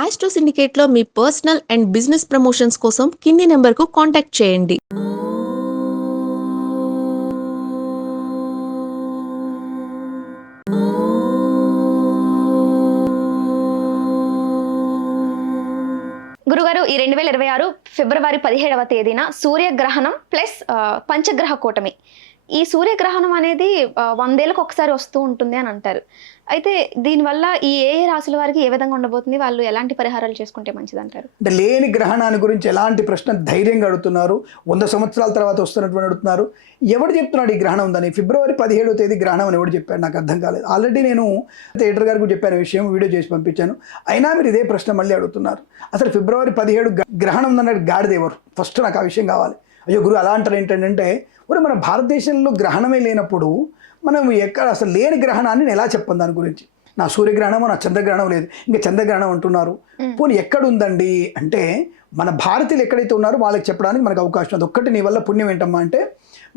Astro సిండికేట్లో మీ personal and business promotions కోసం కింది నెంబర్కు కాంటాక్ట్ చేయండి. గురుగారు, ఈ 2026 ఫిబ్రవరి 17వ తేదీన సూర్యగ్రహణం ప్లస్ పంచగ్రహ కూటమి. ఈ సూర్యగ్రహణం అనేది 100 ఏళ్ళకి ఒకసారి వస్తూ ఉంటుంది అని అంటారు. అయితే దీనివల్ల ఏ రాశుల వారికి ఏ విధంగా ఉండబోతుంది? వాళ్ళు ఎలాంటి పరిహారాలు చేసుకుంటే మంచిదంటారు? అంటే లేని గ్రహణాన్ని గురించి ఎలాంటి ప్రశ్న ధైర్యంగా అడుగుతున్నారు. 100 సంవత్సరాల తర్వాత వస్తున్నటువంటి అడుగుతున్నారు. ఎవడు చెప్తున్నాడు ఈ గ్రహణం ఉందని? ఫిబ్రవరి 17వ తేదీ గ్రహణం అని ఎవడు చెప్పాడు? నాకు అర్థం కాలేదు. ఆల్రెడీ నేను థియేటర్ గారికి చెప్పాను విషయం, వీడియో చేసి పంపించాను. అయినా మీరు ఇదే ప్రశ్న మళ్ళీ అడుగుతున్నారు. అసలు ఫిబ్రవరి 17 గ్రహణం ఉందన్నాడు గాడిదేవరు? ఫస్ట్ నాకు ఆ విషయం కావాలి. అయ్యో గురు అలా అంటారు ఏంటంటే, మన భారతదేశంలో గ్రహణమే లేనప్పుడు మనం ఎక్కడ అసలు లేని గ్రహణాన్ని నేను ఎలా చెప్పను దాని గురించి? నా సూర్యగ్రహణమో నా చంద్రగ్రహణం లేదు, ఇంకా చంద్రగ్రహణం అంటున్నారు. పోనీ ఎక్కడుందండి అంటే, మన భారతీయులు ఎక్కడైతే ఉన్నారో వాళ్ళకి చెప్పడానికి మనకు అవకాశం ఉంది. ఒక్కటి నీ వల్ల పుణ్యం ఏంటమ్మా అంటే,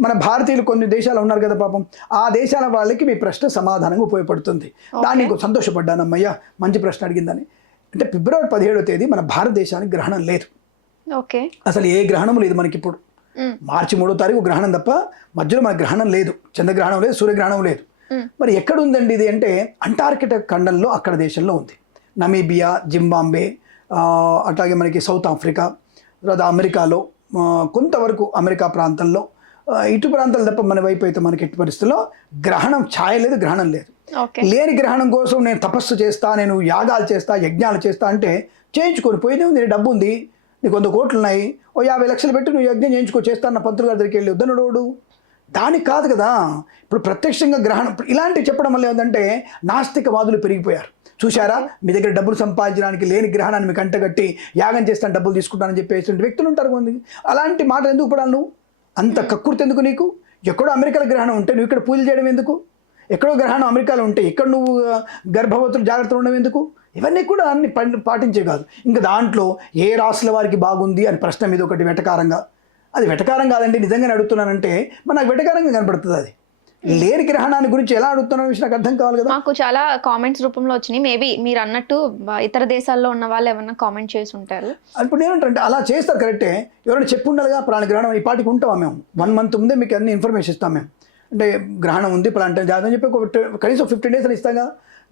మన భారతీయులు కొన్ని దేశాలు ఉన్నారు కదా పాపం, ఆ దేశాల వాళ్ళకి మీ ప్రశ్న సమాధానంగా ఉపయోగపడుతుంది. దాన్ని సంతోషపడ్డానమ్మయ్యా, మంచి ప్రశ్న అడిగిందని. అంటే ఫిబ్రవరి 17వ తేదీ మన భారతదేశానికి గ్రహణం లేదు. అసలు ఏ గ్రహణం లేదు మనకి ఇప్పుడు. మార్చి 3వ తారీఖు గ్రహణం తప్ప మధ్యలో మన గ్రహణం లేదు, చంద్రగ్రహణం లేదు, సూర్యగ్రహణం లేదు. మరి ఎక్కడ ఉందండి ఇది అంటే, అంటార్కిటికా ఖండంలో అక్కడ దేశంలో ఉంది. నమీబియా, జింబాంబే, అట్లాగే మనకి సౌత్ ఆఫ్రికా, తర్వాత అమెరికాలో కొంతవరకు అమెరికా ప్రాంతంలో, ఇటు ప్రాంతాలు తప్ప మన వైపు అయితే మనకి ఎట్టి పరిస్థితుల్లో గ్రహణం ఛాయ లేదు, గ్రహణం లేదు. లేని గ్రహణం కోసం నేను తపస్సు చేస్తా, నేను యాగాలు చేస్తా, యజ్ఞాలు చేస్తా అంటే చేయించుకొని పోయేదే ఉంది. డబ్బు ఉంది, నీకు 100 కోట్లు ఉన్నాయి, ఓ 50 లక్షలు పెట్టి నువ్వు యజ్ఞం చేయించుకో చేస్తాను పంతులు గారి దగ్గరికి వెళ్ళి వద్దనోడు. దానికి కాదు కదా. ఇప్పుడు ప్రత్యక్షంగా గ్రహణం ఇలాంటివి చెప్పడం వల్ల ఏంటంటే నాస్తికవాదులు పెరిగిపోయారు. చూశారా, మీ దగ్గర డబ్బులు సంపాదించడానికి లేని గ్రహణాన్ని మీకు అంటగట్టి యాగం చేస్తాను, డబ్బులు తీసుకుంటానని చెప్పేసి వ్యక్తులు ఉంటారు కొంది. అలాంటి మాటలు ఎందుకు పడాలి నువ్వు? అంత కక్కుర్తి ఎందుకు నీకు? ఎక్కడో అమెరికాలో గ్రహణం ఉంటే నువ్వు ఇక్కడ పూజలు చేయడం ఎందుకు? ఎక్కడో గ్రహణం అమెరికాలో ఉంటే ఇక్కడ నువ్వు గర్భవతులు జాగ్రత్తలు ఉండడం ఎందుకు? ఇవన్నీ కూడా అన్ని పాటించే కాదు. ఇంకా దాంట్లో ఏ రాశుల వారికి బాగుంది అని ప్రశ్న మీద ఒకటి వెటకారంగా, అది వెటకారం కాదండి, నిజంగానే అడుగుతున్నానంటే మరి నాకు వెటకారంగా కనపడుతుంది. అది లేని గ్రహణాన్ని గురించి ఎలా అడుగుతున్నా విషయం నాకు అర్థం కావాలి కదా. మాకు చాలా కామెంట్స్ రూపంలో వచ్చినాయి. మేబీ మీరు అన్నట్టు ఇతర దేశాల్లో ఉన్న వాళ్ళు ఏమన్నా కామెంట్ చేసి ఉంటారు. ఇప్పుడు నేనంటే అలా చేస్తారు కరెక్టే. ఎవరైనా చెప్పు ఉండాలిగా, పలానా గ్రహణం ఈ పాటికి ఉంటామా మేము 1 మంత్ ముందే మీకు అన్ని ఇన్ఫర్మేషన్ ఇస్తాం మేము. అంటే గ్రహణం ఉంది పలాంటి జాతకం చెప్పి కనీసం 15 days అని ఇస్తాగా.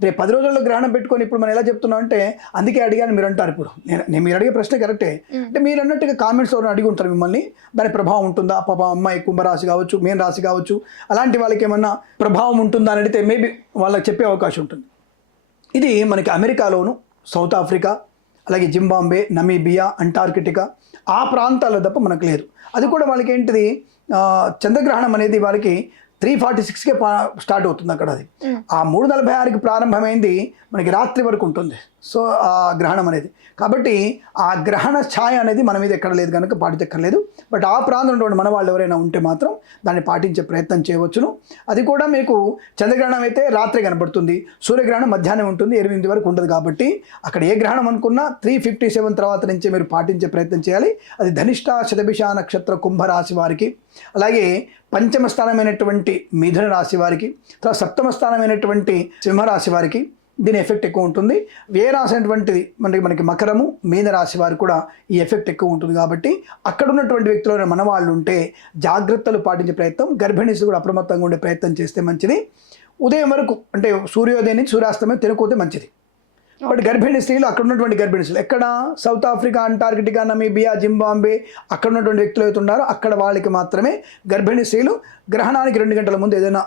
రేపు 10 రోజుల్లో గ్రహణం పెట్టుకొని ఇప్పుడు మనం ఎలా చెప్తున్నాం అంటే, అందుకే అడిగాను మీరు అంటారు. ఇప్పుడు నేను మీరు అడిగే ప్రశ్న కరెక్టే. అంటే మీరు అన్నట్టుగా కామెంట్స్ ఎవరైనా అడిగి ఉంటారు మిమ్మల్ని, దాని ప్రభావం ఉంటుందా? పాప అమ్మాయి కుంభరాశి కావచ్చు, మీన రాశి కావచ్చు, అలాంటి వాళ్ళకి ఏమన్నా ప్రభావం ఉంటుందా అని అడిగితే మేబీ వాళ్ళకి చెప్పే అవకాశం ఉంటుంది. ఇది మనకి అమెరికాలోను, సౌత్ ఆఫ్రికా, అలాగే జింబాంబే, నమీబియా, అంటార్కిటికా ఆ ప్రాంతాల్లో తప్ప మనకు లేదు. అది కూడా వాళ్ళకి ఏంటిది, చంద్రగ్రహణం అనేది వాళ్ళకి 3:46కే స్టార్ట్ అవుతుంది అక్కడ. అది ఆ 3:46కి ప్రారంభమైంది, మనకి రాత్రి వరకు ఉంటుంది. సో ఆ గ్రహణం అనేది, కాబట్టి ఆ గ్రహణ ఛాయ అనేది మన మీద ఎక్కడ లేదు కనుక పాటించక్కర్లేదు. బట్ ఆ ప్రాంతంలో మన వాళ్ళు ఎవరైనా ఉంటే మాత్రం దాన్ని పాటించే ప్రయత్నం చేయవచ్చును. అది కూడా మీకు చంద్రగ్రహణం అయితే రాత్రి కనపడుతుంది, సూర్యగ్రహణం మధ్యాహ్నం ఉంటుంది, 8 వరకు ఉండదు. కాబట్టి అక్కడ ఏ గ్రహణం అనుకున్నా 3:57 తర్వాత నుంచే మీరు పాటించే ప్రయత్నం చేయాలి. అది ధనిష్ట, శతభిష నక్షత్ర కుంభరాశి వారికి, అలాగే పంచమ స్థానమైనటువంటి మిథున రాశి వారికి, తర్వాత సప్తమ స్థానమైనటువంటి సింహరాశి వారికి దీని ఎఫెక్ట్ ఎక్కువ ఉంటుంది. ఏ రాశి అయినటువంటిది మనకి మకరము, మీన రాశి వారికి కూడా ఈ ఎఫెక్ట్ ఎక్కువ ఉంటుంది. కాబట్టి అక్కడ ఉన్నటువంటి వ్యక్తులు మన వాళ్ళు ఉంటే జాగ్రత్తలు పాటించే ప్రయత్నం, గర్భిణీస్ కూడా అప్రమత్తంగా ఉండే ప్రయత్నం చేస్తే మంచిది. ఉదయం వరకు అంటే సూర్యోదయం నుంచి సూర్యాస్తమయం తినకపోతే మంచిది. బట్ గర్భిణీ స్త్రీలు, అక్కడ ఉన్నటువంటి గర్భిణీ స్త్రీలు ఎక్కడ south Africa, Antarctica, Namibia, Zimbabwe అక్కడ ఉన్నటువంటి వ్యక్తులు అవుతున్నారో అక్కడ వాళ్ళకి మాత్రమే గర్భిణీ స్త్రీలు గ్రహణానికి 2 గంటల ముందు ఏదైనా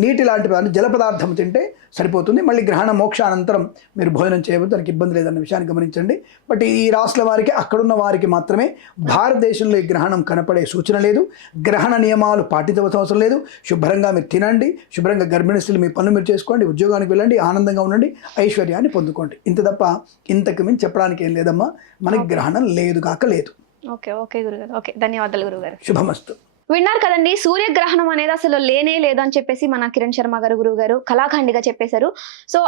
నీటి లాంటి జల పదార్థం తింటే సరిపోతుంది. మళ్ళీ గ్రహణ మోక్షానంతరం మీరు భోజనం చేయవద్దు, దానికి ఇబ్బంది లేదన్న విషయాన్ని గమనించండి. బట్ ఈ రాష్ట్రాల వారికి, అక్కడున్న వారికి మాత్రమే భారతదేశంలో ఈ గ్రహణం కనపడే సూచన లేదు. గ్రహణ నియమాలు పాటించవలసిన అవసరం లేదు. శుభ్రంగా మీరు తినండి, శుభ్రంగా గర్భిణీస్తులు మీ పనులు మీరు చేసుకోండి, ఉద్యోగానికి వెళ్ళండి, ఆనందంగా ఉండండి, ఐశ్వర్యాన్ని పొందుకోండి. ఇంత తప్ప ఇంతకు మించి చెప్పడానికి ఏం లేదమ్మా. మనకి గ్రహణం లేదు కాక లేదు. ఓకే ఓకే గురుగారు, ఓకే, ధన్యవాదాలు గురుగారు. శుభమస్తు. విన్నారు కదండి, సూర్యగ్రహణం అనేది అసలు లేనే లేదు అని చెప్పేసి మన కిరణ్ శర్మ గారు గురువు గారు కళాఖండిగా చెప్పేశారు. సో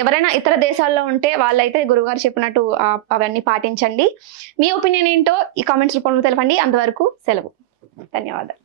ఎవరైనా ఇతర దేశాల్లో ఉంటే వాళ్ళైతే గురువుగారు చెప్పినట్టు అవన్నీ పాటించండి. మీ ఒపీనియన్ ఏంటో ఈ కామెంట్స్ రూపంలో తెలపండి. అంతవరకు సెలవు. ధన్యవాదాలు.